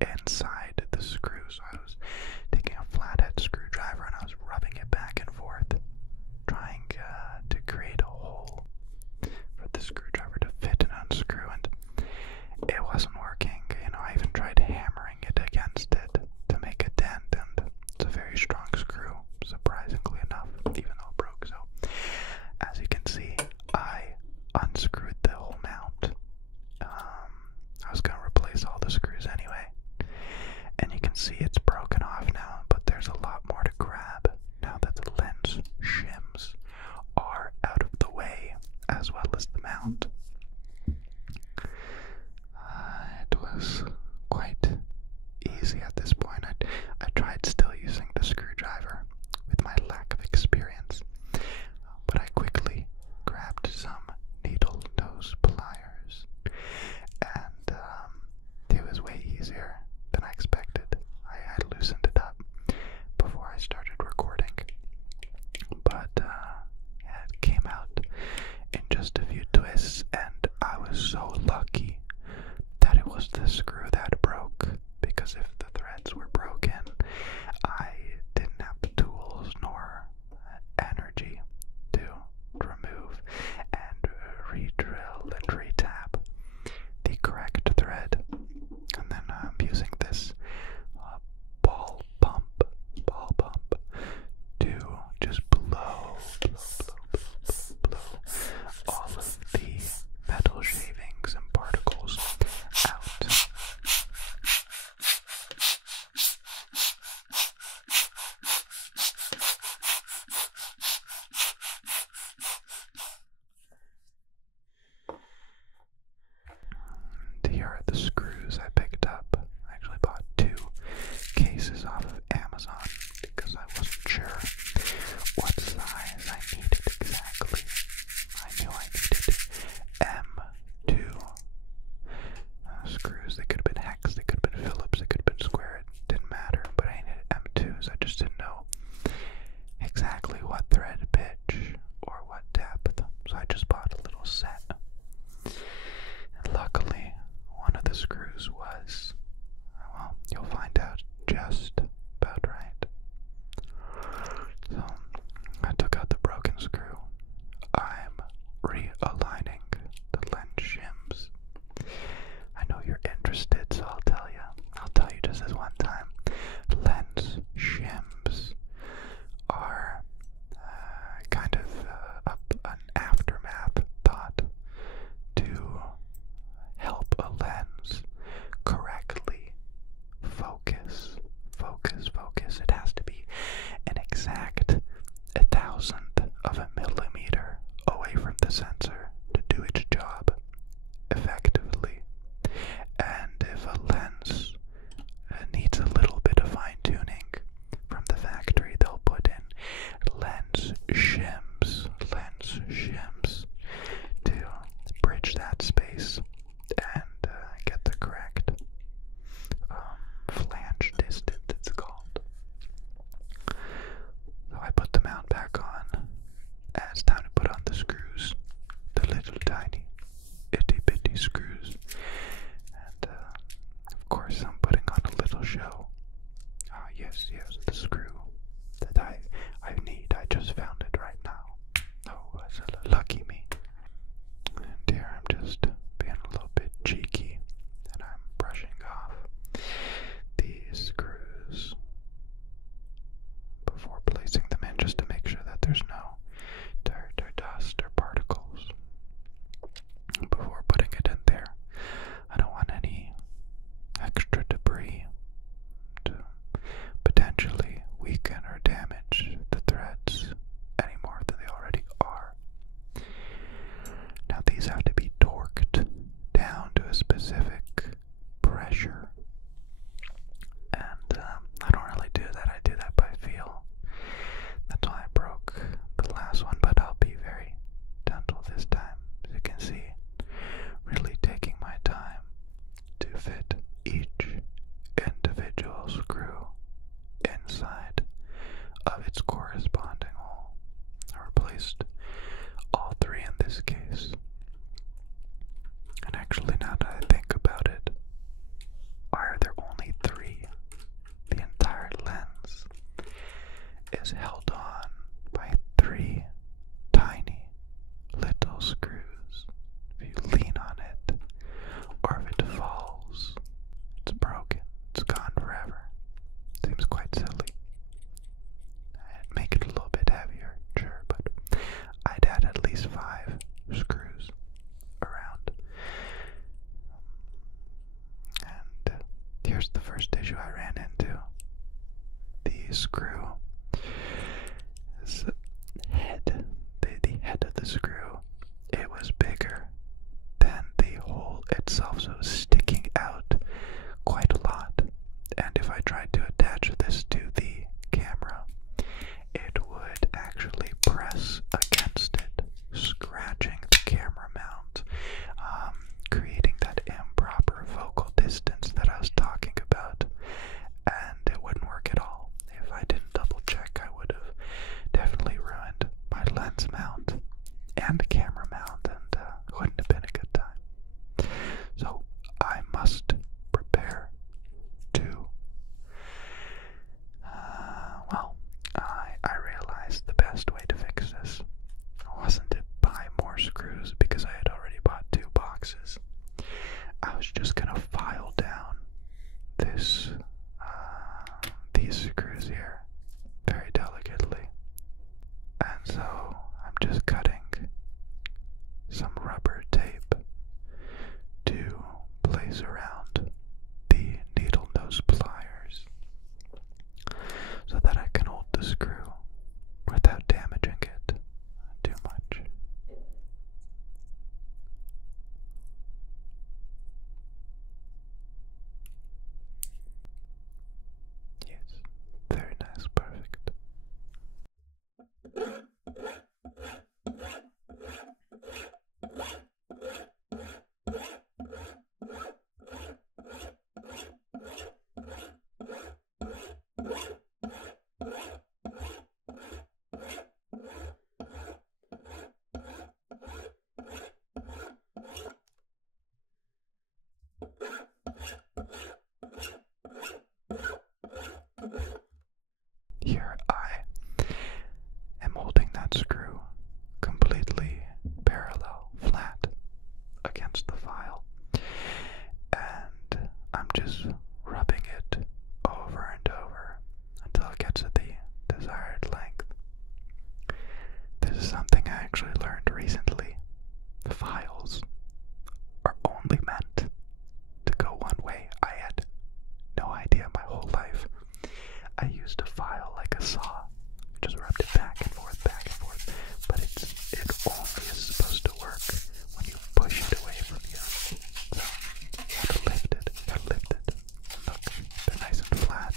inside the screw. So I was taking a flathead screwdriver and I was rubbing it back and forth, trying to create a hole for the screwdriver to fit and unscrew, and it wasn't working. You know, I even tried hammering it against it to make a dent, and it's a very strong screw, surprisingly enough, even though it broke. So, as you can see, I unscrewed the whole mount. I was going to replace all the screws anyway, and you can see it's broken off now, but there's a lot more to grab now that the lens shims are out of the way, as well as the mount. It was quite easy at this point. I tried still using the screwdriver with my lack of experience, but I quickly grabbed some needle nose pliers, and it was way easier than I expected. I loosened it up before I started recording, but yeah, it came out in just a few twists, and I was so lucky that it was the screw that broke, because if the threads were broken, I didn't have the tools nor energy to remove and re-drill and re-tap the correct thread. And then I'm using this ball pump to just blow all of the metal shavings and particles out. And here are the screws I picked up. I actually bought 2 cases off of Amazon because I wasn't sure what size I needed exactly. I knew I needed M2 screws. They could have been hex, they could have been Phillips, they could have been square, it didn't matter, but I needed M2s. I just didn't know exactly what thread pitch or what depth, so I just bought a little set. And luckily, one of the screws was, well, you'll find out just about right. So, I took out the broken screw. I'm realigning the lens shims. I know you're interested, so I'll tell you. I'll tell you just this one time. Lens shims are kind of an aftermath thought to help a lens correctly focus. It has to be an exact 1,000th of a millimeter away from the sensor to do its job effectively. And if a lens needs a little bit of fine-tuning from the factory, they'll put in lens shims to bridge that space and get the correct flange distance, it's called. So I put the mount back on, and it's time to put on the screws, the little tiny itty bitty screws. And of course I'm putting on a little show. Ah, yes, the screw that I need. I just found it right now. Oh, that's a lucky me. And here I'm just being a little bit cheeky, and I'm brushing off these screws before placing them in, just to make sure that there's no dirt or dust or particles before putting it in there. I don't want any extra debris to potentially weaken or damage the threads any more than they already are. Now these have to be torqued down to a specific pressure, and I don't really do that. I do that by feel. That's why I broke the last one, but I'll be very gentle this time. As you can see, really taking my time to fit each individual screw inside of its corresponding hole. I replaced all 3 in this case. And actually, now that I think about it, why are there only is held on by 3 tiny little screws. If you lean on it, or if it falls, it's broken. It's gone forever. Seems quite silly. I'd make it a little bit heavier, sure, but I'd add at least 5 screws around. And here's the first issue I ran into. The screw head, the head of the screw, it was bigger than the hole itself, so it was sticking out quite a lot. And if I tried to attach this to the camera, it would actually press against it, scratching the camera mount, creating that improper focal distance that I was talking about, and it wouldn't work at all. If I didn't double check, I would have definitely ruined my lens mount and the camera mount, and it wouldn't have been a good time. So I must prepare to, I realized the best way to fix this wasn't to buy more screws, because I had already bought 2 boxes. I was just gonna file down these screws here very delicately. And so I'm just cutting some rubber tape to place around the needle nose pliers so that I can hold the screw without damaging it too much. Yes, very nice, perfect. Here I am holding that screw completely parallel, flat, against the file, and I'm just rubbing it over and over until it gets to the desired length. This is something I actually learned recently. The files are only meant to go one way. I had no idea my whole life. I used a file like a saw, just rubbed it back and forth, but it only is supposed to work when you push it away from you. So you have to lift it, Look, they're nice and flat,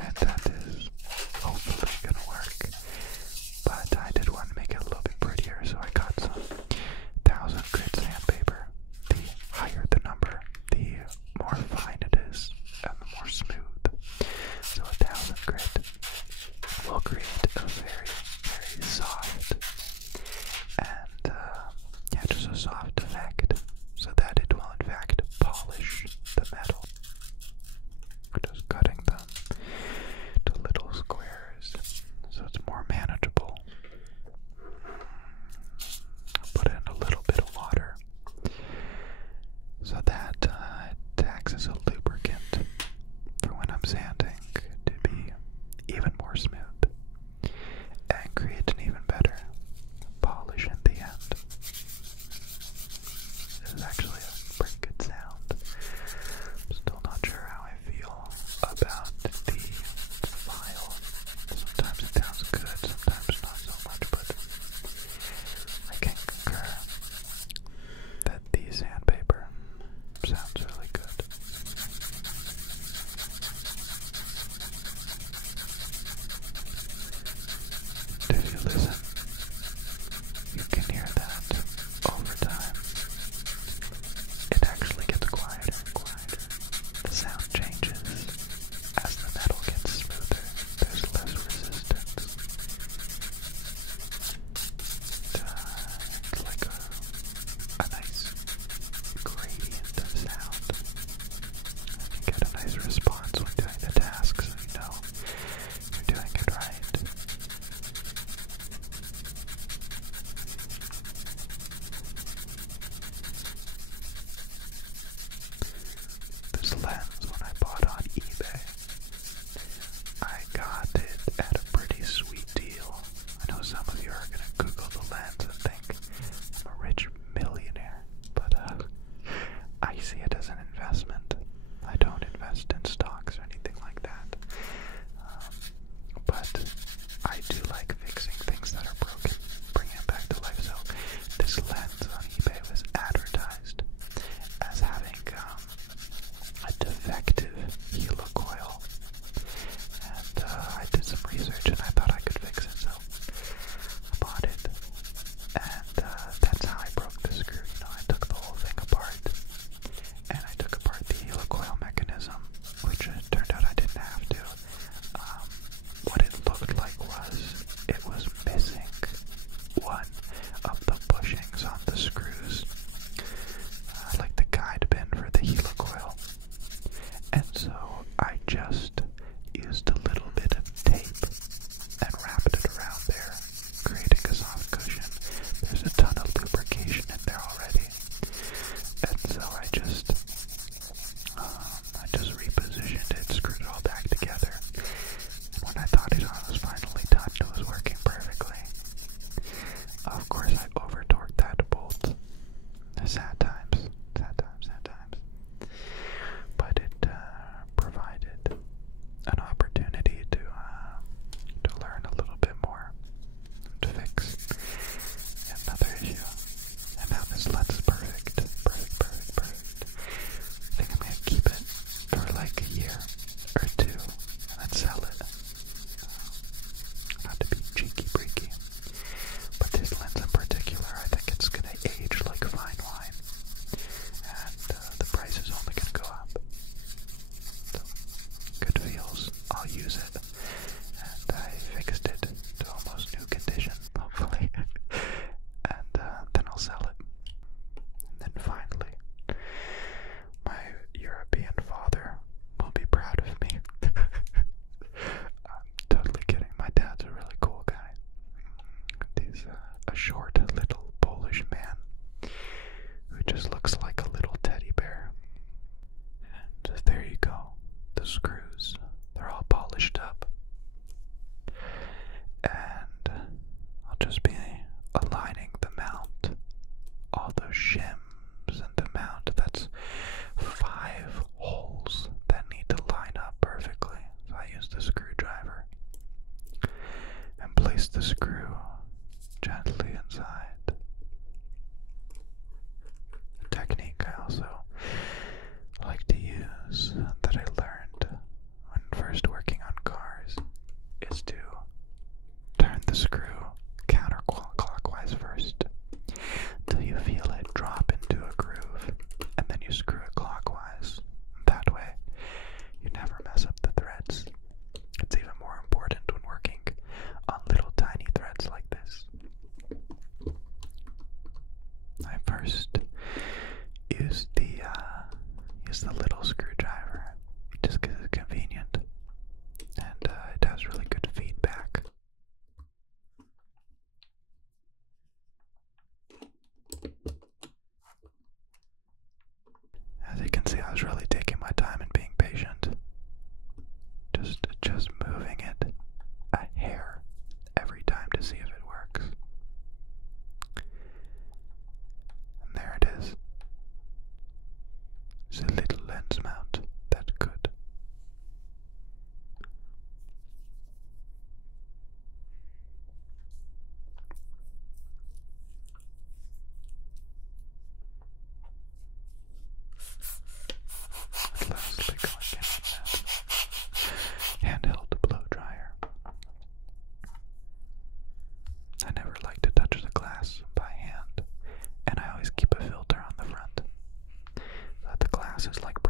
and that is hopefully gonna work. But I did want to make it a little bit prettier, so I got some 1000 grit sandpaper. The higher the number, the more fine it is, and the more smooth. So 1000 grit will create a very, very soft and just a soft effect, so that it will in fact polish the metal. We're just cutting them to little squares so it's more manageable. Put in a little bit of water so that it acts as a lubricant for when I'm sanding, to be even more smooth and create an even better polish in the end. This is actually a pretty good sound. I'm still not sure how I feel about the file. Sometimes it sounds good, sometimes not so much, but I can concur that the sandpaper sounds really good. If you listen, you can hear that over time. I see it as an investment. I don't invest in stocks or anything like that. But I do like fixing things that are broken, bringing them back to life. So this lens on eBay was advertised as having a defective helicoil. And I did some research and I thought I could fix it, so I bought it. And that's how I broke the screw. You know, I took the whole thing apart, and I took apart the helicoil mechanism, which it turned out I didn't have to. What it looked like was it was missing one of the bushings on the screws, like the guide pin for the helicoil. And so I just used a little bit of tape and wrapped it around there, creating a soft cushion. There's a ton of lubrication in there already. And so I just repositioned it, screwed it all back together. And when I thought it was finally done, it was working perfectly. Of course, I over-torqued that bolt. Sad times. But it provided an opportunity to learn a little bit more, to fix another issue. And now this lens is perfect. I think I'm gonna keep it for like a year or two and then sell it. Not to be cheeky-breaky, but this lens in particular, I think it's gonna age like fine wine, and the price is only gonna go up. So, good feels. I'll use it, and I fixed it to almost new condition, hopefully, and then I'll sell it. And then finally, my European father will be proud of me. I'm totally kidding. My dad's a really cool guy. He's a short, little Polish man who just looks like a little teddy bear. And there you go. The screws. They're all polished up. And I'll just be aligning the mount. All those shims and the mount. That's 5 holes that need to line up perfectly. So I use the screwdriver and place the screw gently inside. The technique I also like to use, that I learned when first working on cars, is to turn the screw counterclockwise first till you feel it drop into a groove, and then you screw it clockwise. That way you never mess up the threads. It's even more important when working on little tiny threads like this. I first use the little screwdriver just because it's convenient, and it has really good feedback. As you can see, I was really taking my time and being patient. Just moving it a hair every time to see if it works. And there it is. It's a little lens mount that's good. Lastly, going in on that handheld blow dryer. I never like to touch the glass by hand, and I always keep a filter on the front so that the glass is like